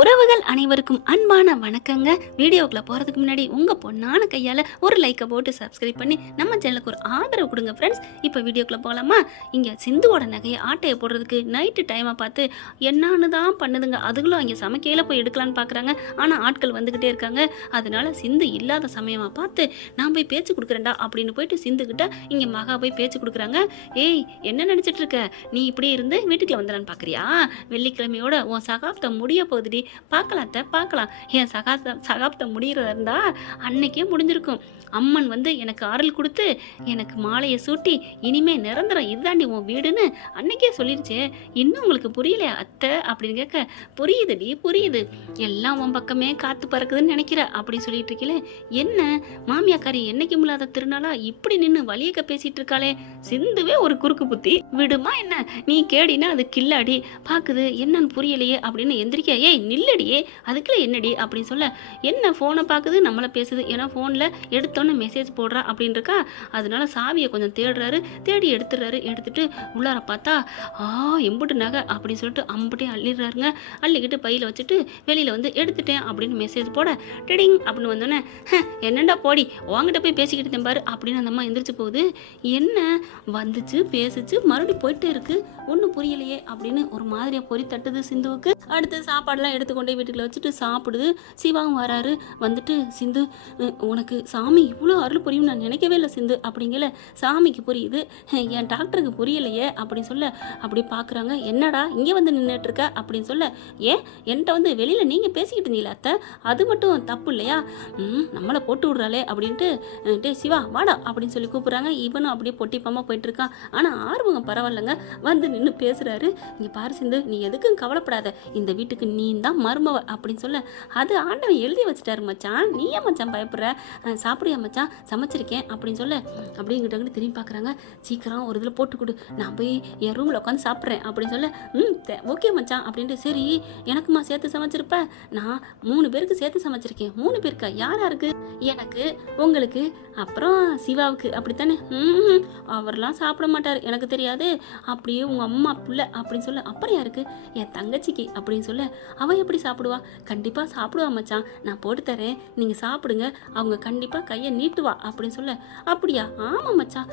உறவுகள் அனைவருக்கும் அன்பான வணக்கங்க. வீடியோக்குள்ள போகிறதுக்கு முன்னாடி உங்கள் பொண்ணான கையால் ஒரு லைக்கை போட்டு சப்ஸ்கிரைப் பண்ணி நம்ம சேனலுக்கு ஒரு ஆதரவு கொடுங்க ஃப்ரெண்ட்ஸ். இப்போ வீடியோக்குள்ள போகலாமா? இங்கே சிந்துவோட நகையை ஆட்டையை போடுறதுக்கு நைட்டு டைமை பார்த்து என்னான்னு தான் பண்ணுதுங்க. அதுகளும் அங்கே சமைக்கையில் போய் எடுக்கலான்னு பார்க்குறாங்க. ஆனால் ஆட்கள் வந்துக்கிட்டே இருக்காங்க. அதனால சிந்து இல்லாத சமயமாக பார்த்து நான் போய் பேச்சு கொடுக்குறேன்டா அப்படின்னு போயிட்டு சிந்துக்கிட்ட இங்கே மகா போய் பேச்சு கொடுக்குறாங்க. ஏய், என்ன நினச்சிட்டு இருக்க? நீ இப்படி இருந்து வீட்டுக்குள்ள வந்துடலான்னு பார்க்குறியா? வெள்ளிக்கிழமையோட உன் சகாப்தம் முடிய போகுதுடி. பார்க்கலாம். என் சகாப்தம் முடிகிறதா இருந்தா அன்னைக்கே முடிஞ்சிருக்கும். அம்மன் வந்து எனக்கு ஆறல் கொடுத்து எனக்கு மாலையை சூட்டி இனிமே நிரந்தரம் இதுதாண்டி உன் வீடுன்னு அன்னைக்கே சொல்லிருச்சே. இன்னும் உங்களுக்கு புரியலையா அத்தை அப்படின்னு கேட்க, புரியுது, எல்லாம் உன் பக்கமே காத்து பறக்குதுன்னு நினைக்கிற அப்படின்னு சொல்லிட்டு இருக்கீங்களே. என்ன மாமியாக்காரி என்னைக்கு முல்லாத திருநாளா இப்படி நின்று வலியக்க பேசிட்டு இருக்காளே. சிந்துவே ஒரு குறுக்கு புத்தி விடுமா என்ன? நீ கேடினா அது கில்லாடி பாக்குது, என்னன்னு புரியலையே அப்படின்னு எந்திரிக்க. ஏய் நில்லடியே, அதுக்குள்ள என்னடி அப்படின்னு சொல்ல, என்ன போனை பாக்குது நம்மள பேசுது. ஏன்னா போன்ல எடுத்தோன்னு மெசேஜ் போடுறா அப்படின்னு இருக்கா. அதனால சாவியை கொஞ்சம் தேடி எடுத்துட்டு உள்ளார பார்த்தா எம்புட்டு நகை அப்படின்னு சொல்லிட்டு அம்புட்டையும் அள்ளிடுறாருங்க. அள்ளிக்கிட்டு பையில வச்சுட்டு வெளியில வந்து எடுத்துட்டேன் அப்படின்னு மெசேஜ் போட டெடிங் அப்படின்னு வந்தோடனே, என்னண்டா போடி உங்ககிட்ட போய் பேசிக்கிட்டு பாரு அப்படின்னு அந்த அம்மா எந்திரிச்சு போகுது. என்ன வந்துச்சு பேசிச்சு மறுபடியும் போயிட்டே இருக்கு, ஒன்றும் புரியலையே அப்படின்னு ஒரு மாதிரியா பொறி தட்டுது சிந்துவுக்கு. அடுத்து சாப்பாடெல்லாம் எடுத்துக்கொண்டே வீட்டுக்குள்ள வச்சுட்டு சாப்பிடுது. சிவாவும் வராரு. வந்துட்டு சிந்து, உனக்கு சாமி இவ்வளோ அருள் புரியும் நான் நினைக்கவே இல்லை சிந்து அப்படிங்கல. சாமிக்கு புரியுது, என் டாக்டருக்கு புரியலையே அப்படின்னு சொல்ல அப்படி பார்க்குறாங்க. என்னடா இங்கே வந்து நின்றுட்டு இருக்க அப்படின்னு சொல்ல, ஏன் என்கிட்ட வந்து வெளியில் நீங்கள் பேசிக்கிட்டு இருந்தீங்களா அத்தை, அது மட்டும் தப்பு இல்லையா? நம்மளை போட்டு விட்றாளே அப்படின்ட்டு டே சிவா வாடா அப்படின்னு சொல்லி கூப்பிட்றாங்க. இவனும் அப்படியே பொட்டிப்பாமல் போயிட்டு இருக்கான். ஆனால் ஆர்வம் பரவாயில்லைங்க, வந்து நின்று பேசுகிறாரு. இங்கே பாரு சிந்து, நீ எதுக்கும் கவலைப்படாத, இந்த வீட்டுக்கு நீ தான் மருமவ அப்படின்னு சொல்ல, அது ஆண்டவன் எழுதி வச்சுட்டாரு மச்சான், நீ ஏன் மச்சான் பயப்படுற, சாப்பிடுயா மச்சான் சமைச்சிருக்கேன் அப்படின்னு சொல்ல அப்படிங்கிட்ட திரும்பி பார்க்குறாங்க. சீக்கிரம் ஒரு இதில் போட்டு கொடு, நான் போய் என் ரூமில் உட்காந்து சாப்பிட்றேன் அப்படின்னு சொல்ல, ஓகே மச்சான் அப்படின்ட்டு. சரி எனக்குமா சேர்த்து சமைச்சிருப்ப? நான் 3 பேருக்கு சேர்த்து சமைச்சிருக்கேன். 3 பேருக்கா? யாருக்கு? எனக்கு, உங்களுக்கு, அப்புறம் சிவாவுக்கு அப்படித்தானே? அவர்லாம் சாப்பிட மாட்டார், எனக்கு தெரியாது. அப்படியே உங்கள் அம்மா பிள்ளை அப்படின்னு சொல்ல, அப்புறம் யாருக்கு? என் தங்கச்சிக்கு அப்படின்னு சொல்ல, அவன் எப்படி சாப்பிடுவா? கண்டிப்பாக சாப்பிடுவா மச்சான், நான் போட்டு தரேன், நீங்கள் சாப்பிடுங்க, அவங்க கண்டிப்பாக கையை நீட்டுவா அப்படின்னு சொல்ல, அப்படியா? ஆமாம் மச்சான்,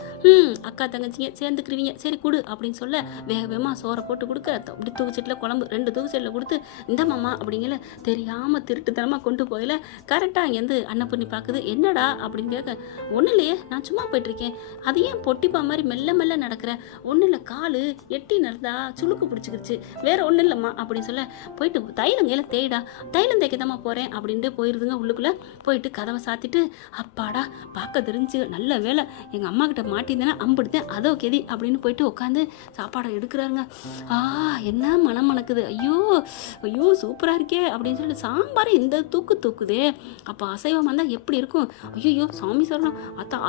அக்கா தங்கச்சிங்க சேர்ந்துக்குருவீங்க, சரி கொடு அப்படின்னு சொல்ல வேகமாக சோறை போட்டு கொடுக்க, அப்படி தூக்குச்சட்டில் குழம்பு 2 தூக்குச்சட்டில் கொடுத்து இந்த மாமா அப்படிங்கல தெரியாமல் திருட்டுத்தனமாக கொண்டு போயில. கரெக்டாக அங்கேருந்து அன்னப்பண்ணி பார்க்குது. என்னடா அப்படின்னு கேட்க, ஒன்றும் இல்லையே, நான் சும்மா போயிட்டுருக்கேன். அது ஏன் பொட்டிப்பா மாதிரி மெல்ல நடக்கிற? ஒன்றும் இல்லை, காலு எட்டி நடந்தா சுளுக்கு பிடிச்சிக்கிடுச்சு, வேற ஒன்றும் இல்லைம்மா அப்படின்னு சொல்ல, போயிட்டு தைலங்கையில தேய்டா, தைலம் தேய்க்கதாம்மா போகிறேன் அப்படின்ட்டு போயிருதுங்க. உள்ளுக்குள்ளே போயிட்டு கதவை சாத்திட்டு, அப்பாடா பார்க்க தெரிஞ்சு நல்ல வேலை எங்கள் அம்மா கிட்ட மாட்டியிருந்தேன்னா அம்பிடுத்தேன், அதோ கெதி அப்படின்னு போயிட்டு உட்காந்து சாப்பாடை எடுக்கிறாருங்க. என்ன மனம் மணக்குது, ஐயோ சூப்பராக இருக்கே அப்படின்னு சொல்லிட்டு சாம்பார் இந்த தூக்குதே. அப்போ அசைவம் வந்தால் எப்படி இருக்கும்? ஐயோ சாமி சொல்லணும்,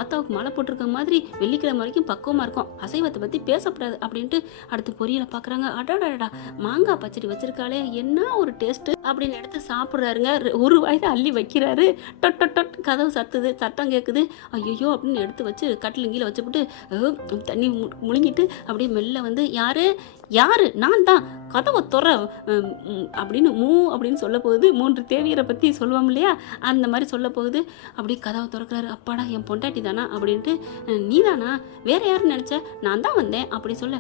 ஆத்தாவுக்கு மழை போட்டிருக்க மாதிரி வெள்ளிக்கிழமை வரைக்கும் பக்குவமாக இருக்கும், அசைவத்தை பற்றி பேசப்படாது அப்படின்ட்டு அடுத்து பொரியலை பார்க்குறாங்க. அடாடாடா மாங்காய் பச்சடி வச்சிருக்காளே, என்ன ஒரு டேஸ்ட்டு அப்படின்னு எடுத்து சாப்பிட்றாருங்க. ஒரு வாய் தான் அள்ளி வைக்கிறாரு. டொட் கதவு சத்தம் கேட்குது. ஐயோ அப்படின்னு எடுத்து வச்சு கட்டிலுங்கீழ வச்சுவிட்டு தண்ணி முழுங்கிட்டு அப்படியே மெல்ல வந்து, யாரு நான் தான், கதவை துற அப்படின்னு அப்படின்னு சொல்ல போகுது. 3 தேவியரை பற்றி சொல்லுவோம் இல்லையா, அந்த மாதிரி சொல்ல போகுது. அப்படி கதவை திறக்கிறாரு. அப்பாடா என் பொண்டாட்டி தானா அப்படின்ட்டு, நீ தானா? வேற யாருன்னு நினச்ச? நான் தான் வந்தேன் அப்படி சொல்ல,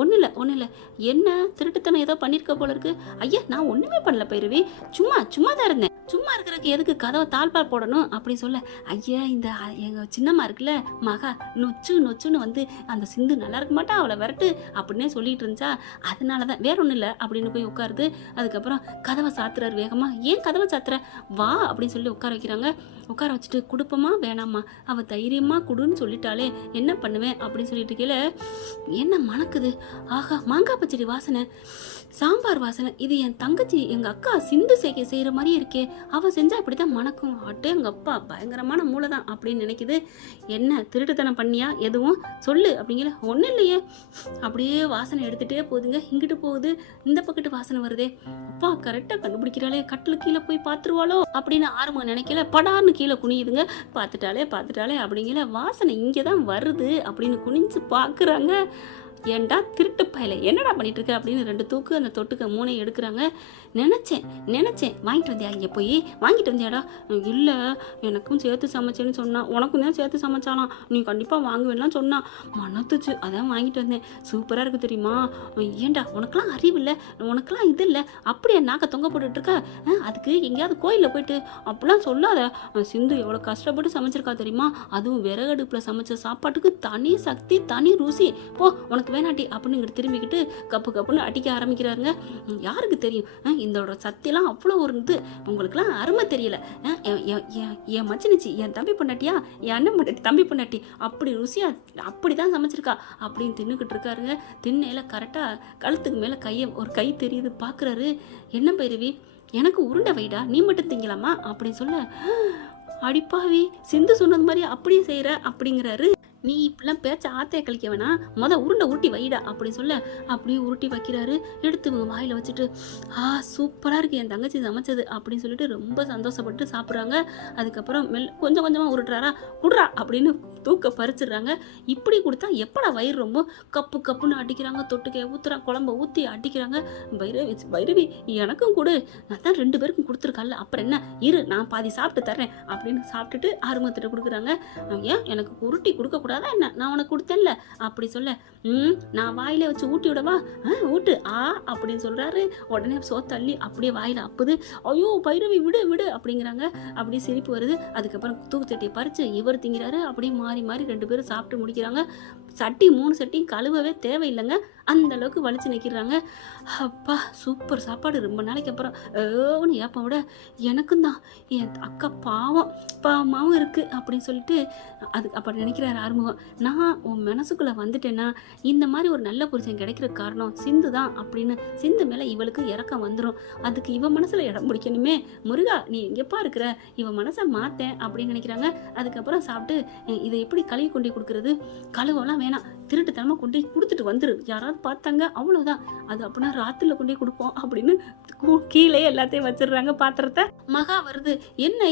ஒன்றும் இல்லை, என்ன திருட்டுத்தனம் ஏதோ பண்ணியிருக்க போல இருக்கு. ஐயா நான் ஒன்றுமே பண்ணல பைரவி, சும்மா தான் இருந்தேன், சும்மா இருக்கிறதுக்கு எதுக்கு கதவை தாழ்பால் போடணும் அப்படி சொல்ல, ஐயா இந்த எங்கள் சின்னம்மா இருக்குல்ல மகா, நொச்சுன்னு வந்து அந்த சிந்து நல்லா இருக்க மாட்டா, அவளை விரட்டு அப்படின்னே சொல்லிட்டு இருந்துச்சா, அதனால தான், வேற ஒன்றும் இல்லை அப்படின்னு போய் உட்காருது. அதுக்கப்புறம் கதவை சாத்துறாரு வேகமாக. ஏன் கதவை சாத்துற? வா அப்படின்னு சொல்லி உட்கார வைக்கிறாங்க. உட்கார வச்சுட்டு, கொடுப்பமா வேணாம்மா, அவள் தைரியமாக கொடுன்னு சொல்லிட்டாலே என்ன பண்ணுவேன் அப்படின்னு சொல்லிட்டு இருக்கல. என்ன மணக்குது? ஆஹா மாங்காய் பச்சடி வாசனை, சாம்பார் வாசனை, இது என் தங்கச்சி எங்கள் அக்கா சிந்து செய்கிற மாதிரியே இருக்கே, அவள் செஞ்சால் இப்படி தான் மணக்கும். அட்டே எங்கள் அப்பா பயங்கரமான மூளை தான் அப்படின்னு நினைக்குது. என்ன திருட்டுத்தனம் பண்ணியா எதுவும் சொல்லு அப்படிங்கிற. ஒன்றும் இல்லையே, அப்படியே வாசனை எடுத்துகிட்டே போகுதுங்க. இங்கிட்டு போகுது, இந்த பக்கத்து வாசனை வருதே. அப்பா கரெக்டாக கண்டுபிடிக்கிறாளே, கட்டில் கீழே போய் பார்த்துருவாளோ அப்படின்னு ஆரம்பம் நினைக்கல. படார்னு கீழே குனியுதுங்க. பார்த்துட்டாலே அப்படிங்கிற, வாசனை இங்கே தான் வருது அப்படின்னு குனிஞ்சு பார்க்குறாங்க. ஏன்டா திருட்டு பயல என்னடா பண்ணிட்டு இருக்க அப்படின்னு 2 தூக்கு அந்த தொட்டுக்க 3 எடுக்கிறாங்க. நினச்சேன் வாங்கிட்டு வந்தியா, இங்கே போய் வாங்கிட்டு வந்தியாடா? இல்லை எனக்கும் சேர்த்து சமைச்சேன்னு சொன்னான், உனக்கும் தான் சேர்த்து சமைச்சாலாம், நீ கண்டிப்பாக வாங்குவேன்லாம் சொன்னான், மனத்துச்சு அதான் வாங்கிட்டு வந்தேன், சூப்பராக இருக்குது தெரியுமா? ஏன்டா உனக்கெல்லாம் அறிவு இல்லை, உனக்கெல்லாம் இது இல்லை, அப்படியே நாக்க தொங்க போட்டுட்ருக்க, அதுக்கு எங்கேயாவது கோயிலில் போயிட்டு அப்படிலாம் சொல்லாத. சிந்து எவ்வளோ கஷ்டப்பட்டு சமைச்சிருக்கா தெரியுமா? அதுவும் விறகடுப்பில் சமைச்ச சாப்பாட்டுக்கு தனி சக்தி தனி ருசி, போ உனக்கு வேணாட்டி அப்படின்னு இங்கிட்டு திரும்பிக்கிட்டு கப்புன்னு அடிக்க ஆரம்பிக்கிறாருங்க. யாருக்கு தெரியும் இதோட சக்தியெல்லாம் அவ்வளோ ஒரு இது, உங்களுக்குலாம் அருமை தெரியல. என் மச்சினிச்சி, என் தம்பி பொண்டாட்டியா, என் அண்ணன் பொண்டாட்டி, தம்பி பொண்டாட்டி அப்படி ருசியா அப்படி தான் சமைச்சிருக்கா அப்படின்னு தின்னுக்கிட்டு இருக்காருங்க. திண்ணையில் கரெக்டாக கழுத்துக்கு மேலே ஒரு கை தெரியுது, பார்க்குறாரு. என்ன பைரவி, எனக்கு உருண்டை வைடா, நீ மட்டும் திங்கலாமா அப்படின்னு சொல்ல, அடிப்பாவி சிந்து சொன்னது மாதிரி அப்படியே செய்கிற அப்படிங்கிறாரு. நீ இப்படிலாம் பேச்ச ஆத்தைய கழிக்க வேணா, உருண்டை உருட்டி வைடா அப்படின்னு சொல்ல அப்படியே உருட்டி வைக்கிறாரு. எடுத்து வாயில் வச்சுட்டு சூப்பராக இருக்குது என் தங்கச்சி சமைச்சது அப்படின்னு சொல்லிட்டு ரொம்ப சந்தோஷப்பட்டு சாப்பிட்றாங்க. அதுக்கப்புறம் கொஞ்சம் கொஞ்சமாக உருட்டுறாரா, குடுறா அப்படின்னு தூக்க பறிச்சிடுறாங்க. இப்படி கொடுத்தா எப்படா வயிறு ரொம்ப கப்புன்னு அடிக்கிறாங்க, தொட்டுக்க ஊற்றுறாங்க, குழம்ப ஊற்றி அடிக்கிறாங்க. பைரவி எனக்கும் கொடு, நான் தான் 2 பேருக்கும் கொடுத்துருக்கல, அப்புறம் என்ன இரு நான் பாதி சாப்பிட்டு தர்றேன் அப்படின்னு சாப்பிட்டுட்டு ஆறுமுகத்திட்ட கொடுக்குறாங்க. ஏன் எனக்கு உருட்டி கொடுக்க என்ன, நான் உனக்கு கொடுத்தேன்ல அப்படி சொல்ல, நான் வாயிலே வச்சு ஊட்டி விடவா, ஊட்டு அப்படின்னு சொல்றாரு. உடனே சோத்தள்ளி அப்படியே வாயில அப்புது. ஐயோ பைரவி விடு அப்படிங்கிறாங்க. அப்படியே சிரிப்பு வருது. அதுக்கப்புறம் தூக்குச்சட்டியை பறிச்சு இவர் திங்கிறாரு. அப்படியே மாறி 2 பேரும் சாப்பிட்டு முடிக்கிறாங்க. சட்டி 3 சட்டியும் கழுவவே தேவையில்லைங்க, அந்த அளவுக்கு வலிச்சு நிற்கிறாங்க. அப்பா சூப்பர் சாப்பாடு, ரொம்ப நாளைக்கு அப்புறம் ஏன்னு ஏப்பம் விட எனக்கும் தான் என் அக்கா பாவமாகவும் இருக்குது அப்படின்னு சொல்லிட்டு அப்படி நினைக்கிறாரு ஆறுமுகம். நான் உன் மனசுக்குள்ளே வந்துட்டேன்னா இந்த மாதிரி ஒரு நல்ல புருஷன் கிடைக்கிற காரணம் சிந்து தான் அப்படின்னு சிந்து மேலே இவளுக்கு இறக்கம் வந்துடும். அதுக்கு இவன் மனசில் இடம் பிடிக்கணுமே, முருகா நீ எங்கேப்பா இருக்கிற, இவன் மனசை மாற்றேன் அப்படின்னு நினைக்கிறாங்க. அதுக்கப்புறம் சாப்பிட்டு இதை எப்படி கழுவி கொண்டு கொடுக்குறது, கழுவெல்லாம் வேணாம், திருட்டுத்தனமாக கொண்டு கொடுத்துட்டு வந்துரு, யாராவது பார்த்தாங்க அவ்வளோதான், அது அப்படின்னா ராத்திரில கொண்டே கொடுப்போம் அப்படின்னு கீழே எல்லாத்தையும் வச்சிடுறாங்க பாத்திரத்தை. மகா வருது,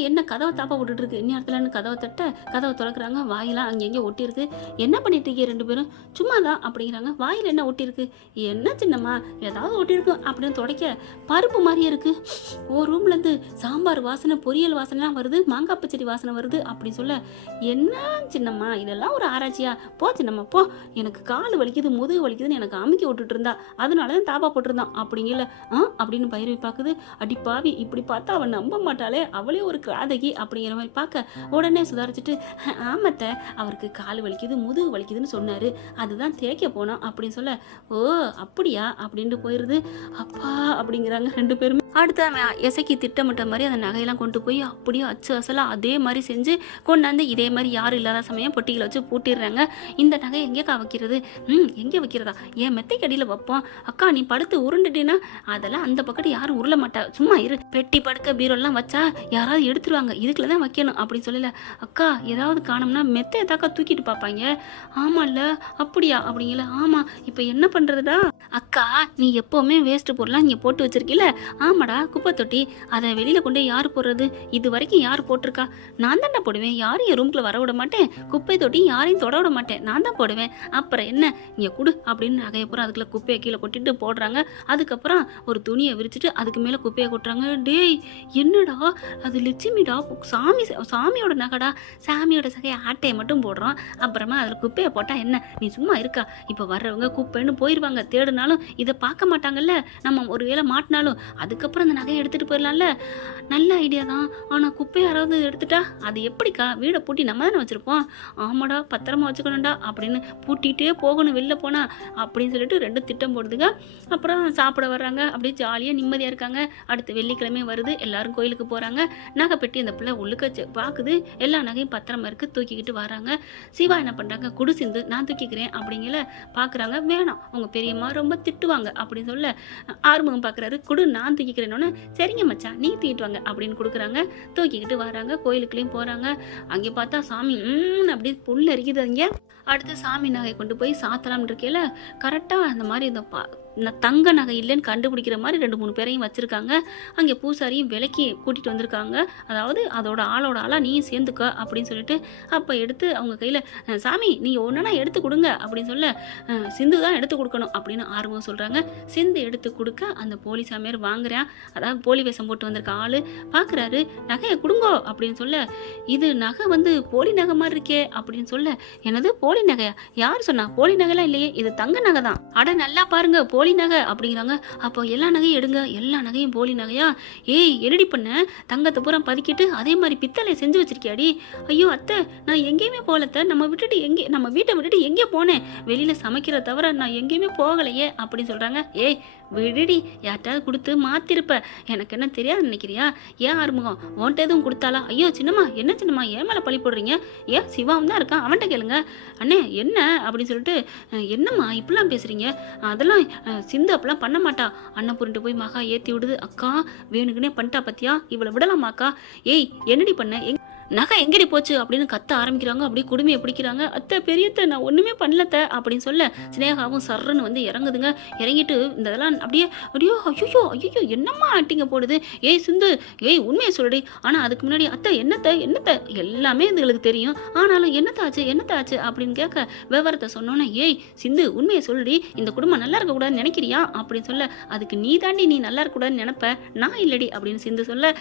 என்ன கதவை தாப்பா விட்டுட்டு இருக்கு, இந்நேரத்துலன்னு கதவை தட்ட கதவை திறக்கிறாங்க. வாயெல்லாம் அங்கங்கே ஒட்டியிருக்கு. என்ன பண்ணிட்டு இருக்கீங்க 2 பேரும், சும்மா தான் அப்படிங்கிறாங்க. வாயில் என்ன ஒட்டியிருக்கு, என்ன சின்னம்மா ஏதாவது ஒட்டியிருக்கு அப்படின்னு தொடக்க பருப்பு மாதிரியே இருக்கு. ரூம்லேருந்து சாம்பார் வாசனை பொரியல் வாசனைலாம் வருது, மாங்காய் பச்சடி வாசனை வருது அப்படி சொல்ல, என்ன சின்னம்மா இதெல்லாம் ஒரு ஆராய்ச்சியா, போ சின்னம்மா போ, எனக்கு கால் வலிக்குது முதுகு வலிக்குதுன்னு எனக்கு அமுக்கி விட்டுட்டு இருந்தா, அதனால தான் தாப்பா போட்டிருந்தான் அப்படிங்கல அப்படின்னு பைரவி பார்க்குது. அடிப்பாவி இப்படி பார்த்தா அவன் நம்ப மாட்டாளே, அவளே ஒரு கிராதகி அப்படிங்கிற மாதிரி பார்க்க உடனே சுதாரிச்சுட்டு, ஆமத்த அவருக்கு கால் வலிக்குது முதுகு வலிக்குதுன்னு சொன்னாரு, அதுதான் தேய்க்க போனோம் அப்படின்னு சொல்ல, ஓ அப்படியா அப்படின்ட்டு போயிடுது. அப்பா அப்படிங்கிறாங்க 2 பேருமே. அடுத்து இசைக்கு திட்டமிட்ட மாதிரி அந்த நகையெல்லாம் கொண்டு போய் அப்படியே அச்சு அசலாக அதே மாதிரி செஞ்சு கொண்டாந்து இதே மாதிரி யாரும் இல்லாத சமயம் பொட்டிகளை வச்சு பூட்டிடுறாங்க. இந்த நகை எங்கேக்கா வைக்கிறது, எங்கே வைக்கிறதா, என் மெத்தைக்கு அடியில் வைப்போம், அக்கா நீ படுத்து உருண்டுட்டீன்னா அதெல்லாம் அந்த பக்கத்து யாரும் உருள மாட்டா, சும்மா இரு, பெட்டி படுக்க பீரோலாம் வச்சா யாராவது எடுத்துருவாங்க, இதுக்குள்ள தான் வைக்கணும் அப்படின்னு சொல்லல, அக்கா ஏதாவது காணோம்னா மெத்தையை தாக்கா தூக்கிட்டு பார்ப்பாங்க. ஆமாம்ல அப்படியா அப்படிங்கல, ஆமாம் இப்போ என்ன பண்ணுறதுடா, அக்கா நீ எப்போவுமே வேஸ்ட்டு பொருளாக இங்கே போட்டு வச்சிருக்கீல, ஆமாடா குப்பை தொட்டி, அதை வெளியில் கொண்டு யார் போடுறது, இது வரைக்கும் யார் போட்டிருக்கா, நான் தானே போடுவேன், யாரும் என் ரூம்குள்ளே வர விட மாட்டேன், குப்பை தொட்டி யாரையும் தொட விட மாட்டேன், நான் தான் போடுவேன், அப்புறம் என்ன இங்கே கொடு அப்படின்னு நகையை பூரா அதுக்குள்ளே குப்பையை கீழே கொட்டிட்டு போடுறாங்க. அதுக்கப்புறம் ஒரு துணியை விரிச்சிட்டு அதுக்கு மேலே குப்பையை கொட்டுறாங்க. டேய் என்னடா அது லட்சுமிடா, சாமியோட நகைடா, சாமியோட சகையை ஆட்டையை மட்டும் போடுறோம், அப்புறமா அதில் குப்பையை போட்டால் என்ன, நீ சும்மா இருக்கா, இப்போ வர்றவங்க குப்பைன்னு போயிடுவாங்க, தேடுனாலும் இதை பார்க்க மாட்டாங்கல்ல, நம்ம ஒரு வேளை மாட்டினாலும் அதுக்கப்புறம் அந்த நகையை எடுத்துகிட்டு போயிடலாம்ல, நல்ல ஐடியா தான், ஆனால் குப்பை யாராவது எடுத்துட்டா அது எப்படிக்கா, வீடை பூட்டி நம்ம தானே வச்சுருப்போம், ஆமாடா பத்திரமா வச்சுக்கணும்டா அப்படின்னு பூட்டிகிட்டே போகணும் வெளில போனா அப்படின்னு சொல்லிட்டு 2 திட்டம் போடுதுங்க. அப்புறம் சாப்பிட வர்றாங்க, அப்படியே ஜாலியாக நிம்மதியாக இருக்காங்க. அடுத்து வெள்ளிக்கிழமை வருது, எல்லாரும் கோயிலுக்கு போகிறாங்க. நகை பெட்டி அந்த பிள்ளை உள்ளுக்க பார்க்குது, எல்லா நகையும் பத்திரமா இருக்குது, தூக்கிக்கிட்டு வராங்க. சிவா என்ன பண்ணுறாங்க, குடு சிந்து நான் தூக்கிக்கிறேன் அப்படிங்கல பார்க்குறாங்க. வேணாம் உங்கள் பெரியம்மா ரொம்ப திட்டுவாங்க அப்படின்னு சொல்ல, ஆறுமுகம் பார்க்குறாரு, குடு நான் தூக்கிக்கிறேன்னு, சரிங்க மச்சான் நீ தூக்கிட்டு வாங்க அப்படின்னு கொடுக்குறாங்க. தூக்கிக்கிட்டு வராங்க, கோயிலுக்குள்ளேயும் போகிறாங்க. அங்கே பார்த்தா சாமி அப்படியே புல் அரிக்குது அங்கே. அடுத்து சாமி நகை கொண்டு போய் சாத்தலாம் இருக்கையில் கரெக்டாக அந்த மாதிரி இந்த தங்க நகை இல்லைன்னு கண்டுபிடிக்கிற மாதிரி 2-3 பேரையும் வச்சுருக்காங்க. அங்கே பூசாரியும் விலைக்கு கூட்டிகிட்டு வந்திருக்காங்க. அதாவது அதோட ஆளாக நீயும் சேர்ந்துக்க அப்படின்னு சொல்லிட்டு அப்போ எடுத்து அவங்க கையில் சாமி நீங்கள் ஒன்றுனா எடுத்து கொடுங்க அப்படின்னு சொல்ல சிந்து தான் எடுத்து கொடுக்கணும் அப்படின்னு ஆர்வம் சொல்கிறாங்க. சிந்து எடுத்து கொடுக்க அந்த போலி சாமியார் வாங்குறான். அதாவது போலி வேஷம் போட்டு வந்திருக்க ஆள் பார்க்குறாரு. நகையை கொடுங்கோ அப்படின்னு சொல்ல இது நகை போலி நகை மாதிரி இருக்கே அப்படின்னு சொல்ல என்னது போலி நகையா? யார் சொன்னா? போலி நகைலாம் இல்லையே, இது தங்க நகை தான். அட நல்லா பாருங்க போலி நகை அப்படிங்கிறாங்க. அப்போ எல்லா நகையும் எடுங்க. எல்லா நகையும் போலி நகையா? ஏய் என்னடி பண்ண? தங்கத்தை பூரா பதுக்கிட்டு அதே மாதிரி பித்தளையை செஞ்சு வச்சிருக்கியாடி? ஐயோ அத்தை நான் எங்கேயுமே போகலத்த. நம்ம வீட்டை விட்டுட்டு எங்கே போனேன்? வெளியில சமைக்கிற தவிர நான் எங்கேயுமே போகலையே அப்படின்னு சொல்றாங்க. ஏய் விடுடி, யார்ட்டாவது கொடுத்து மாத்திருப்ப, எனக்கு என்ன தெரியாது நினைக்கிறியா? ஏன் ஆறுமுகம் உன்ட்ட எதுவும் கொடுத்தாளா? ஐயோ சின்னம்மா என்ன சின்னம்மா ஏன் மேலே பழி போடுறீங்க? ஏன் சிவாவும் தான் இருக்கான், அவன்கிட்ட கேளுங்க. அண்ணே என்ன அப்படின்னு சொல்லிட்டு என்னம்மா இப்படிலாம் பேசுறீங்க? அதெல்லாம் சிந்து அப்பெல்லாம் பண்ண மாட்டா. அண்ணன் புரிண்டு போய் மகா ஏற்றி விடுது. அக்கா வேணுக்குனே பண்ணிட்டா பத்தியா? இவளை விடலாமாக்கா? ஏய் என்னடி பண்ண? நகை எங்கடி போச்சு அப்படின்னு கத்த ஆரம்பிக்கிறாங்க. அப்படியே குடுமையை பிடிக்கிறாங்க. அத்தை பெரியத்தை நான் ஒன்றுமே பண்ணலத்த அப்படின்னு சொல்ல சினேகாவும் சர்றன்னு இறங்குதுங்க. இறங்கிட்டு இந்த இதெல்லாம் அப்படியே ஐயோ ஐயோ ஐயோ என்னம்மா ஆட்டிங்க போடுது. ஏய் சிந்து ஏய் உண்மையை சொல்லுடி. ஆனால் அதுக்கு முன்னாடி அத்தை என்னத்தை எல்லாமே இதுகளுக்கு தெரியும். ஆனாலும் என்னத்தாச்சு அப்படின்னு கேட்க விவரத்தை சொன்னோன்னே ஏய் சிந்து உண்மையை சொல்லுடி. இந்த குடும்பம் நல்லா இருக்கக்கூடாதுன்னு நினைக்கிறியா அப்படின்னு சொல்ல அதுக்கு நீ நல்லா இருக்கக்கூடாதுன்னு நினைப்ப, நான் இல்லடி அப்படின்னு சிந்து சொல்ல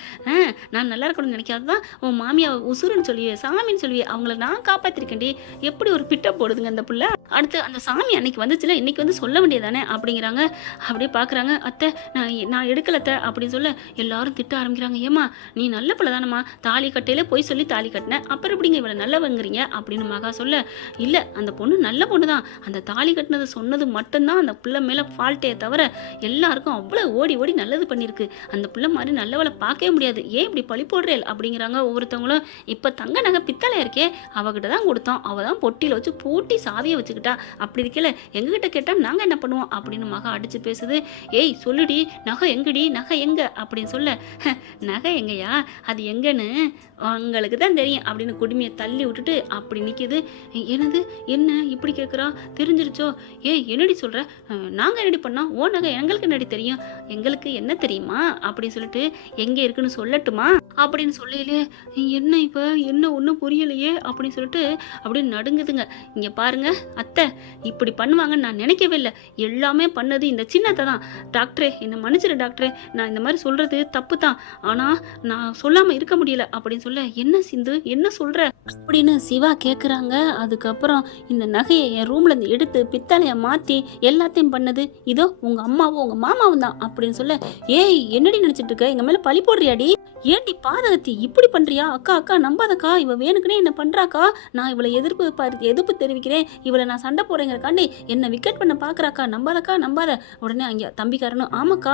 நான் நல்லா இருக்கக்கூடாதுன்னு நினைக்காதான் உன் மாமியா உசுருன்னு சொல்லியே சாமின்னு சொல்லியே அவங்கள நான் காப்பாத்திருக்கேன்டி. எப்படி ஒரு பிட்ட போடுதுங்க அந்த புள்ள. அடுத்து அந்த சாமி அன்னைக்கு வந்துச்சுல, இன்னைக்கு சொல்ல வேண்டியதானே அப்படிங்கிறாங்க. அப்படியே பாக்குறாங்க. அத்தை நான் எடுக்கலத்த அப்படின்னு சொல்ல எல்லாரும் திட்ட ஆரம்பிக்கிறாங்க. ஏமா நீ நல்ல பிள்ளை தானம்மா, தாலி கட்டையில போய் சொல்லி தாலி கட்டின, அப்புறம் எப்படிங்க இவ்வளவு நல்லவங்கிறீங்க அப்படின்னு மகா சொல்ல இல்ல அந்த பொண்ணு நல்ல பொண்ணு தான். அந்த தாலி கட்டினது சொன்னது மட்டும்தான் அந்த பிள்ளை மேல ஃபால்ட்டே தவிர எல்லாருக்கும் அவ்வளவு ஓடி நல்லது பண்ணிருக்கு. அந்த பிள்ளை மாதிரி நல்லவளை பார்க்கவே முடியாது. ஏன் இப்படி பழி போடுறேன் அப்படிங்கிறாங்க ஒவ்வொருத்தவங்களும். இப்போ தங்க நகை பித்தளை இருக்கே அவகிட்ட தான் கொடுத்தோம், அவ தான் பொட்டியில் வச்சு பூட்டி சாவியை வச்சுக்கிட்டா. அப்படி இருக்கல எங்ககிட்ட கேட்டால் நாங்கள் என்ன பண்ணுவோம் அப்படின்னு மகா அடிச்சு பேசுது. ஏய் சொல்லுடி நகை எங்கடி, நகை எங்க அப்படின்னு சொல்ல நகை எங்கயா அது எங்கன்னு உங்களுக்கு தான் தெரியும் அப்படின்னு குடுமையை தள்ளி விட்டுட்டு அப்படி நிற்கிது. என்னது என்ன இப்படி கேட்குறா? தெரிஞ்சிருச்சோ? ஏய் என்னடி சொல்கிற? நாங்கள் என்னடி பண்ணோம்? ஓ நகை எங்களுக்கு என்னடி தெரியும்? எங்களுக்கு என்ன தெரியுமா அப்படின்னு சொல்லிட்டு எங்கே இருக்குன்னு சொல்லட்டுமா அப்படின்னு சொல்லலையே. என்ன இப்போ என்ன ஒன்றும் புரியலையே அப்படின்னு சொல்லிட்டு அப்படின்னு நடுங்குதுங்க. இங்கே பாருங்க அத்தை இப்படி பண்ணுவாங்கன்னு நான் நினைக்கவே இல்லை. எல்லாமே பண்ணது இந்த சின்னத்தை தான். டாக்டரே என்னை மன்னிச்சிரு டாக்டரே, நான் இந்த மாதிரி சொல்கிறது தப்பு தான், ஆனால் நான் சொல்லாமல் இருக்க முடியல அப்படின்னு சொல்ல என்ன சிந்து என்ன சொல்கிற அப்படின்னு சிவா கேட்குறாங்க. அதுக்கப்புறம் இந்த நகையை என் ரூம்லேருந்து எடுத்து பித்தளையை மாற்றி எல்லாத்தையும் பண்ணது இதோ உங்கள் அம்மாவும் உங்கள் மாமாவும் தான் அப்படின்னு சொல்ல ஏய் என்னடி நினச்சிட்டு இருக்க? எங்கள் மேலே பழி போடுறியாடி? ஏன்டி பாதகத்தி இப்படி பண்றியா? அக்கா நம்பாதக்கா, இவ வேணுக்குனே என்ன பண்றாக்கா. நான் இவளை எதிர்ப்பு தெரிவிக்கிறேன், இவளை நான் சண்டை போறேங்கிறக்காண்டி என்ன விக்கெட் பண்ண பாக்குறாக்கா. நம்பாத. உடனே அங்க தம்பிக்காரனும் ஆமாக்கா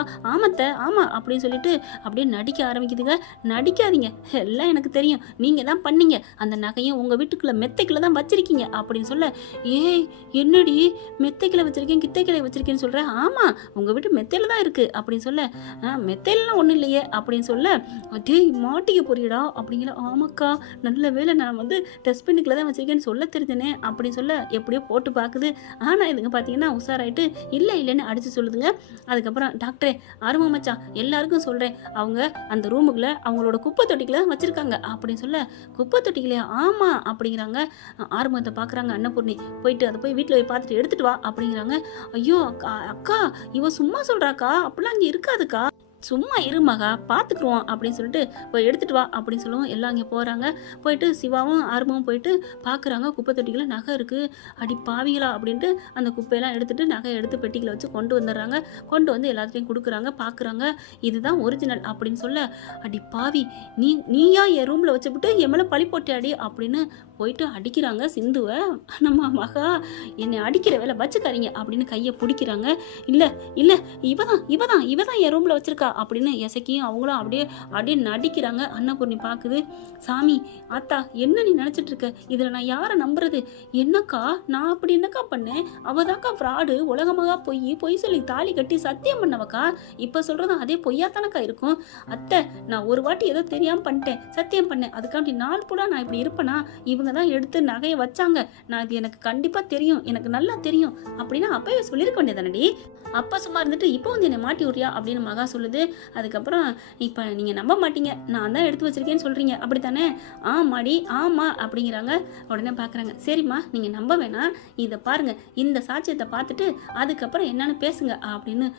ஆமா அப்படின்னு சொல்லிட்டு அப்படியே நடிக்க ஆரம்பிக்குதுங்க. நடிக்காதீங்க, எல்லாம் எனக்கு தெரியும், நீங்க தான் பண்ணீங்க. அந்த நகையும் உங்க வீட்டுக்குள்ள மெத்தைக்குள்ள தான் வச்சிருக்கீங்க அப்படின்னு சொல்ல ஏய் என்னடி மெத்தைக்குள்ள வச்சிருக்கேன் கித்தைக்கிளை வச்சிருக்கேன்னு சொல்ற? ஆமா உங்க வீட்டு மெத்தையில தான் இருக்கு அப்படின்னு சொல்ல மெத்தையிலாம் ஒன்றும் இல்லையே அப்படின்னு சொல்ல டேய் மாட்டிக்க போறியடா அப்படிங்கிற. ஆமாக்கா நல்ல வேலை நான் டஸ்ட் பின்னுக்குள்ள தான் வச்சிருக்கேன்னு சொல்ல தெரிஞ்சனே அப்படின்னு சொல்ல எப்படியோ போட்டு பார்க்குது. ஆனால் இதுங்க பார்த்தீங்கன்னா உஷாராயிட்டு இல்லைன்னு அடித்து சொல்லுதுங்க. அதுக்கப்புறம் டாக்டரே ஆர்வம் மச்சான் எல்லாருக்கும் சொல்கிறேன், அவங்க அந்த ரூமுக்குள்ள அவங்களோட குப்பை தொட்டிக்குள்ள தான் வச்சுருக்காங்க அப்படின்னு சொல்ல குப்பை தொட்டிக்கலையா? ஆமாம் அப்படிங்கிறாங்க. ஆர்வத்தை பார்க்குறாங்க அன்னபூர்ணி. போயிட்டு அதை போய் வீட்டில் போய் பார்த்துட்டு எடுத்துகிட்டு வா அப்படிங்கிறாங்க. ஐயோ அக்கா இவ சும்மா சொல்கிறாக்கா, அப்படிலாம் அங்கே இருக்காதுக்கா, சும்மா இருமகா பார்த்துக்குருவோம் அப்படின்னு சொல்லிட்டு போய் எடுத்துகிட்டு வா அப்படின்னு சொல்லுவோம். எல்லாம் அங்கே போகிறாங்க. போயிட்டு சிவாவும் ஆர்வமும் போயிட்டு பார்க்குறாங்க குப்பை தொட்டிகளில் நகை இருக்குது. அடி பாவிகளா அப்படின்ட்டு அந்த குப்பையெல்லாம் எடுத்துகிட்டு நகை எடுத்து பெட்டிகளை வச்சு கொண்டு வந்துடுறாங்க. கொண்டு வந்து எல்லாத்தையும் கொடுக்குறாங்க. பார்க்குறாங்க இதுதான் ஒரிஜினல் அப்படின்னு சொல்ல அடி பாவி நீயா என் ரூமில் வச்சுவிட்டு என் மேலே பழி போட்டியாடி அப்படின்னு போயிட்டு அடிக்கிறாங்க சிந்துவை. நம்ம மகா என்னை அடிக்கிற வேலை வச்சுக்காரீங்க அப்படின்னு கையை பிடிக்கிறாங்க. இல்லை இவதான் என் ரூமில் வச்சுருக்கா அப்படின்னு எசக்கியும் அவங்களும் அப்படியே அப்படியே நடிக்கிறாங்க. அன்னபூர்ணி பார்க்குது. சாமி ஆத்தா என்ன நீ நினச்சிட்டு இருக்க, இதில் நான் யாரை நம்புறது? என்னக்கா நான் அப்படி என்னக்கா பண்ணேன்? அவதாக்கா ஃப்ராடு, உலகமாக பொய் சொல்லி தாலி கட்டி சத்தியம் பண்ணவக்கா. இப்போ சொல்கிறதும் அதே பொய்யாத்தானக்கா இருக்கும். அத்தை நான் ஒரு வாட்டி ஏதோ தெரியாமல் பண்ணிட்டேன், சத்தியம் பண்ணேன், அதுக்காண்டி நாள் பூரா நான் இப்படி இருப்பேனா? இவங்க தான் எடுத்து நகையை வச்சாங்க, நான் இது எனக்கு கண்டிப்பாக தெரியும், எனக்கு நல்லா தெரியும் அப்படின்னா அப்பவே சொல்லியிருக்க வேண்டியதானடி. அப்போ சும்மா இருந்துட்டு இப்போ வந்து என்னை மாட்டி விட்றியா அப்படின்னு மகா சொல்லுது. அதுக்கப்புறம் இப்போ நீங்கள் நம்ப மாட்டீங்க, நான் தான் எடுத்து வச்சிருக்கேன்னு சொல்கிறீங்க அப்படித்தானே? ஆமாடி ஆமாம் அப்படிங்கிறாங்க. உடனே பார்க்குறாங்க. சரிம்மா நீங்கள் நம்ப வேணாம், இதை பாருங்கள், இந்த சாட்சியத்தை பார்த்துட்டு அதுக்கப்புறம் என்னன்னு பேசுங்க அப்படின்னு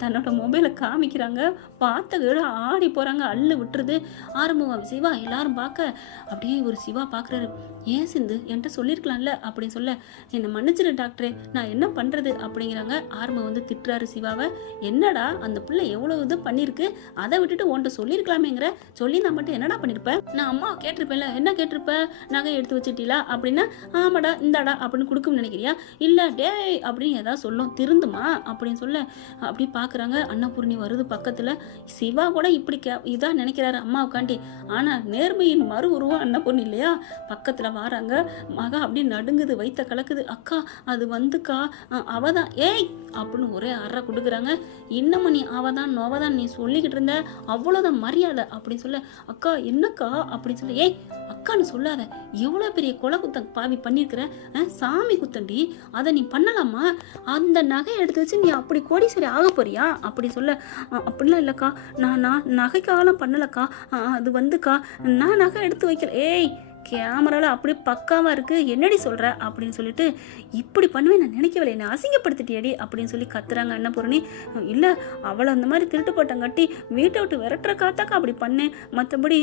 தன்னோட மொபைலை காமிக்கிறாங்க. பார்த்த வீடு ஆடி போகிறாங்க, அள்ளு விட்டுருது. ஆரம்பம் சிவா எல்லாரும் பார்க்க அப்படியே ஒரு சிவா பார்க்குறாரு. ஏன் சிந்து என்கிட்ட சொல்லியிருக்கலாம்ல அப்படின்னு சொல்ல, என்னை மன்னிச்சிரு டாக்டரே, நான் என்ன பண்ணுறது அப்படிங்கிறாங்க. ஆரம்பம் வந்து திட்டுறாரு சிவாவை. என்னடா அந்த பிள்ளை எவ்வளோ இது பண்ணியிருக்கு, அதை விட்டுட்டு உன்கிட்ட சொல்லியிருக்கலாமேங்கிற, சொல்லி நான் மட்டும் என்னடா பண்ணியிருப்பேன்? நான் அம்மாவை கேட்டிருப்பேன்ல, என்ன கேட்டிருப்பேன்? நகை எடுத்து வச்சுட்டீங்களா அப்படின்னா, ஆமாடா இந்தாடா அப்படின்னு கொடுக்கும்னு நினைக்கிறியா? இல்லை டேய் அப்படின்னு ஏதாவது சொல்லும், திருந்துமா அப்படின்னு சொல்ல அப்படி பார்க்குறாங்க. அன்னபூர்ணி வருது பக்கத்தில். சிவா கூட இப்படி இதான் நினைக்கிறாரு அம்மாவுக்காண்டி. ஆனால் நேர்மையின் மறு உருவம் அன்னபூர்ணி இல்லையா? பக்கத்தில் வராங்க. மகா அப்படியே நடுங்குது, வைத்த கலக்குது. அக்கா அது வந்துக்கா அவதான் ஏய் அப்படின்னு ஒரே அற கொடுக்குறாங்க. இன்னமும் நீ அவதான் நோவதான் நீ சொல்லிக்கிட்டு இருந்த, அவ்வளோதான் மரியாதை அப்படின்னு சொல்ல, அக்கா என்னக்கா அப்படின்னு சொல்ல, ஏய் அக்கான்னு சொல்லாத, எவ்வளோ பெரிய கொலை குத்தம் பாவி பண்ணியிருக்கிற, சாமி குத்தண்டி, அதை நீ பண்ணலாமா? அந்த நகை எடுத்து வச்சு நீ அப்படி கோடீஸ்வரி ஆக போறியா அப்படி சொல்ல, அப்படிலாம் இல்லைக்கா, நான் நகைக்காகலாம் பண்ணலக்கா, அது வந்துக்கா நான் நகை எடுத்து வைக்கல. ஏய் கேமராவில் அப்படியே பக்காவாக இருக்குது, என்னடி சொல்கிற அப்படின்னு சொல்லிட்டு, இப்படி பண்ணுவேன் நான் நினைக்கவில்லை, என்னை அசிங்கப்படுத்திட்டியடி அப்படின்னு சொல்லி கத்துறாங்க அன்னபூர்ணி. இல்லை அவளை அந்த மாதிரி திருட்டு பட்டம் கட்டி வீட்டை விட்டு விரட்டுற காத்தாக்கா அப்படி பண்ணேன், மற்றபடி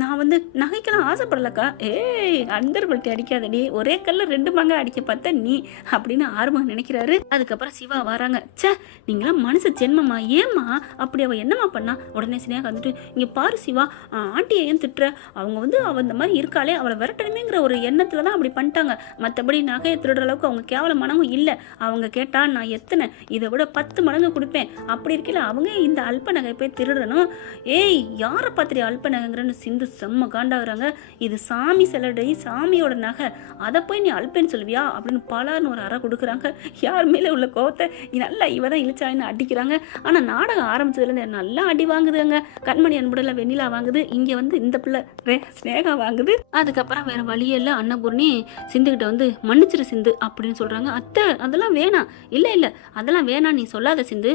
நான் வந்து நகைக்கெல்லாம் ஆசைப்படலக்கா. ஏய் அந்தர்பல்ட்டி அடிக்காதடி, ஒரே கல்ல 2 மாங்க அடிக்க பார்த்தா நீ அப்படின்னு ஆர்வம் நினைக்கிறாரு. அதுக்கப்புறம் சிவா வராங்க. சே நீங்களாம் மனுஷ ஜென்மமா, ஏம்மா அப்படி அவள் என்னம்மா பண்ணா? உடனே சினியாக வந்துட்டு, இங்கே பாரு சிவா, ஆண்டியை ஏன் திட்டுற? அவங்க வந்து அவள் இந்த மாதிரி இருக்காளே, அவளை விரட்டணுமேங்கிற ஒரு எண்ணத்துல தான் அப்படி பண்ணிட்டாங்க, மற்றபடி நகையை திருடுற அளவுக்கு அவங்க கேவல மனமும் இல்லை. அவங்க கேட்டா நான் எத்தனை இதை விட 10 மடங்கு கொடுப்பேன், அப்படி இருக்கல அவங்க இந்த அல்ப நகை போய் திருடணும். ஏய் யாரை பார்த்துட்டு அல்ப நகைங்கிறன்னு சிந்து செம்ம காண்டாகிறாங்க. இது சாமி செலடை, சாமியோட நகை, அதை போய் நீ அல்பேன்னு சொல்லுவியா அப்படின்னு பலான்னு ஒரு அறை கொடுக்குறாங்க. யார் மேலே உள்ள கோவத்தை நல்லா இவ தான் இழிச்சாயின்னு அடிக்கிறாங்க. ஆனால் நாடகம் ஆரம்பிச்சதுலேருந்து நல்லா அடி வாங்குதுங்க. கண்மணி அன்புடல வெண்ணிலா வாங்குது, இங்கே வந்து இந்த பிள்ளை ஸ்னேகா வாங்குது. அதுக்கப்புறம் வேற வழியெல்லாம் அன்னபூர்ணி சிந்துக்கிட்ட வந்து மன்னிச்சிரு சிந்து அப்படின்னு சொல்றாங்க. அத்தை அதெல்லாம் வேணாம், இல்லை இல்லை அதெல்லாம் வேணாம் நீ சொல்லாத சிந்து,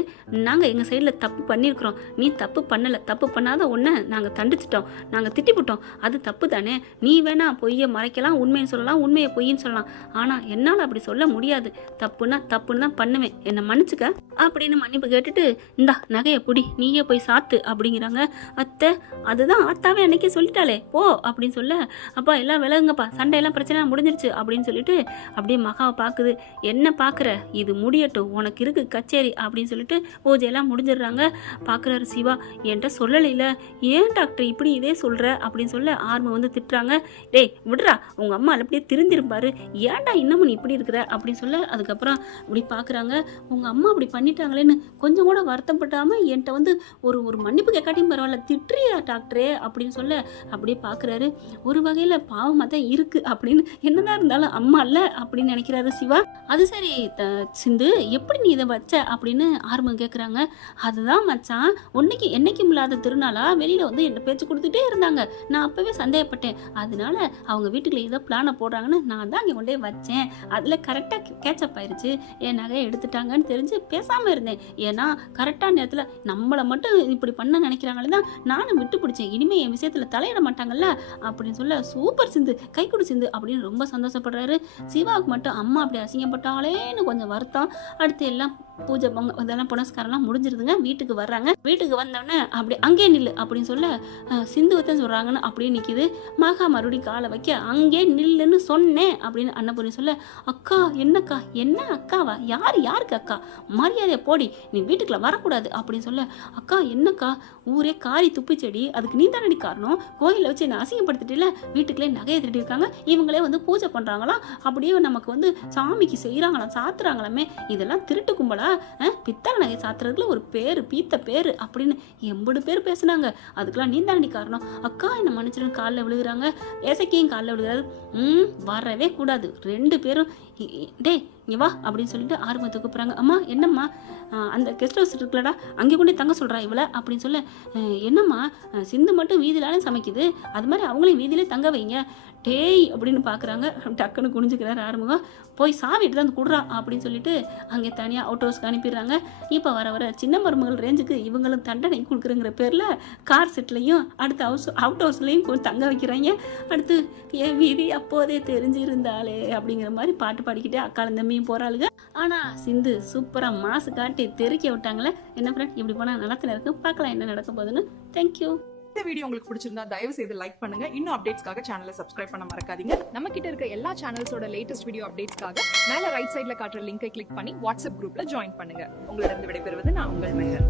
நாங்கள் எங்கள் சைடில் தப்பு பண்ணியிருக்கிறோம், நீ தப்பு பண்ணலை, தப்பு பண்ணாத ஒன்று நாங்கள் தண்டிச்சிட்டோம், நாங்கள் திட்டிவிட்டோம், அது தப்பு தானே, நீ வேணா பொய்யை மறைக்கலாம், உண்மைன்னு சொல்லலாம், உண்மையை பொய்ன்னு சொல்லலாம், ஆனால் என்னால் அப்படி சொல்ல முடியாது, தப்புன்னா தப்புன்னு தான் பண்ணுவேன், என்னை மன்னிச்சுக்க அப்படின்னு மன்னிப்பு கேட்டுட்டு, இந்தா நகையை புடி நீயே போய் சாத்து அப்படிங்கிறாங்க. அத்தை அதுதான் ஆத்தாவே அன்னைக்கே சொல்லிட்டாலே போ அப்படின்னு சொல்ல, அப்பா எல்லாம் விலகுங்கப்பா, சண்டையெல்லாம் பிரச்சனை முடிஞ்சிருச்சு அப்படின்னு சொல்லிட்டு அப்படியே மகாவை பார்க்குது. என்ன பார்க்குற, இது முடியட்டும், உனக்கு இருக்கு கச்சேரி அப்படின்னு சொல்லிட்டு பூஜையெல்லாம் முடிஞ்சிடுறாங்க. பார்க்குறாரு சிவா, என்கிட்ட சொல்லலைல, ஏன் டாக்டர் இப்படி இதே சொல்கிற அப்படின்னு சொல்ல ஆர்ம வந்து திட்டுறாங்க. டேய் விடுறா, உங்கள் அம்மா அப்படியே திருந்திருப்பாரு, ஏன்டா இன்னமும் நீ இப்படி இருக்கிற அப்படின்னு சொல்ல, அதுக்கப்புறம் அப்படி பார்க்குறாங்க. உங்கள் அம்மா அப்படி பண்ணிட்டாங்களேன்னு கொஞ்சம் கூட வருத்தப்பட்டாமல் என்கிட்ட வந்து ஒரு மன்னிப்பு கேட்காட்டியும் பரவாயில்ல, திட்டுறியா டாக்டரே அப்படின்னு சொல்ல அப்படியே பார்க்குறாரு. ஒரு வகையில் பாவமாக தான் இருக்குது அப்படின்னு, என்னதான் இருந்தாலும் அம்மா இல்லை அப்படின்னு நினைக்கிறாரு சிவா. அது சரி சிந்து எப்படி நீ இதை வச்ச அப்படின்னு ஆர்வம் கேட்குறாங்க. அதுதான் மச்சான், என்னைக்கும் இல்லாத திருநாளா வெளியில் வந்து என் பேச்சு கொடுத்துட்டே இருந்தாங்க, நான் அப்போவே சந்தேகப்பட்டேன், அதனால அவங்க வீட்டுக்குள்ள ஏதோ பிளானை போடுறாங்கன்னு நான் தான் அங்கே கொண்டே வச்சேன், அதில் கரெக்டாக கேட்சப் ஆயிடுச்சு, என் நகையை எடுத்துட்டாங்கன்னு தெரிஞ்சு பேசாமல் இருந்தேன், ஏன்னா கரெக்டான நேரத்தில் நம்மளை மட்டும் இப்படி பண்ண நினைக்கிறாங்களே தான் நானும் விட்டு பிடிச்சேன், இனிமேல் என் விஷயத்தில் தலையிட மாட்டாங்கல்ல அப்படின்னு சொல்ல, சூப்பர் சிந்து கை கொடு சிந்து அப்படின்னு ரொம்ப சந்தோஷப்படுறாரு. சிவாவுக்கு மட்டும் அம்மா அப்படி அசிங்கப்பட்டாலேன்னு கொஞ்சம் வருத்தம். அடுத்து எல்லாம் பூஜை இதெல்லாம் புனஸ்காரம்லாம் முடிஞ்சிருதுங்க. வீட்டுக்கு வர்றாங்க. வீட்டுக்கு வந்தோடனே அப்படி அங்கே நில்லு அப்படின்னு சொல்ல, சிந்துவத்தான் சொல்கிறாங்கன்னு அப்படியே நிற்கிது. மகா மறுபடியும் காலை வைக்க, அங்கே நில்லுன்னு சொன்னேன் அப்படின்னு அன்னபூர்ணி சொல்ல, அக்கா என்னக்கா, என்ன அக்காவா, யாருக்கு அக்கா, மரியாதையை போடி, நீ வீட்டுக்குள்ள வரக்கூடாது அப்படின்னு சொல்ல, அக்கா என்னக்கா, ஊரே காரி துப்பி செடி, அதுக்கு நீ தானடி காரணம், கோயிலில் வச்சு என்னை அசிங்கப்படுத்திட்டு வீட்டுக்குள்ளே நகையை திருட்டி இருக்காங்க, இவங்களே வந்து பூஜை பண்ணுறாங்களாம், அப்படியே நமக்கு வந்து சாமிக்கு செய்கிறாங்களாம், சாத்துறாங்களாமே, இதெல்லாம் திருட்டு கும்பலா, பித்தளை நகை சாத்துறதுல ஒரு பேர் பீத்த பேர் அப்படின்னு 80 பேர் பேசுனாங்க. அதுக்கெல்லாம் நீ தாண்டி காரணம். அக்கா என்ன மன்னிச்சிடும் காலில் விழுகிறாங்க. ஏசைக்கையும் காலில் விழுகிறாரு. வரவே கூடாது. 2 பேரும் டேய் இங்கே வா அப்படின்னு சொல்லிட்டு ஆர்வத்தை கூப்பிட்றாங்க. அம்மா என்னம்மா அந்த கெஸ்ட் ஹவுஸ் இருக்குல்லடா அங்கே கொண்டு தங்க சொல்கிறா இவளை அப்படின்னு சொல்ல, என்னம்மா சிந்து மட்டும் வீதியிலானே சமைக்குது, அது மாதிரி அவங்களையும் வீதியிலே தங்க வைங்க டேய் அப்படின்னு பார்க்குறாங்க. டக்குன்னு குனிஞ்சுக்கிறாரு ஆறுமுகம். போய் சாவிட்டு தான் கொடுறா அப்படின்னு சொல்லிட்டு அங்கே தனியாக அவுட் ஹவுஸ்க்கு அனுப்பிடுறாங்க. இப்போ வர சின்ன மருமகள் ரேஞ்சுக்கு இவங்களும் தண்டனை கொடுக்குறங்கிற பேரில் கார் செட்லையும் அடுத்த அவுட் ஹவுஸ்லையும் தங்க வைக்கிறாங்க. அடுத்து என் வீதி அப்போதே தெரிஞ்சிருந்தாலே அப்படிங்கிற மாதிரி பாட்டு பாடிக்கிட்டே அக்காலும் தம்பியும் போகிறாளுங்க. ஆனால் சிந்து சூப்பராக மாசு காட்டி தெறிக்க விட்டாங்களே. என்ன ஃப்ரெண்ட் இப்படி போனால் நடத்தின இருக்கு. பார்க்கலாம் என்ன நடக்க போகுதுன்னு. தேங்க்யூ. இந்த வீடியோ உங்களுக்கு பிடிச்சிருந்தா தயவு செய்து லைக் பண்ணுங்க. இன்னும் அப்டேட்ஸ்க்காக சேனலை சப்ஸ்கிரைப் பண்ண மறக்காதீங்க. நம்ம கிட்ட இருக்க எல்லா சேனல்ஸோட லேட்டஸ்ட் வீடியோ அப்டேட்ஸ்க்காக மேல ரைட் சைடுல காட்டுற லிங்கை கிளிக் பண்ணி வாட்ஸ்அப் குரூப்ல ஜாயின் பண்ணுங்க. உங்களிடம் விடைபெறுவது நான் உங்கள் மெஹர்.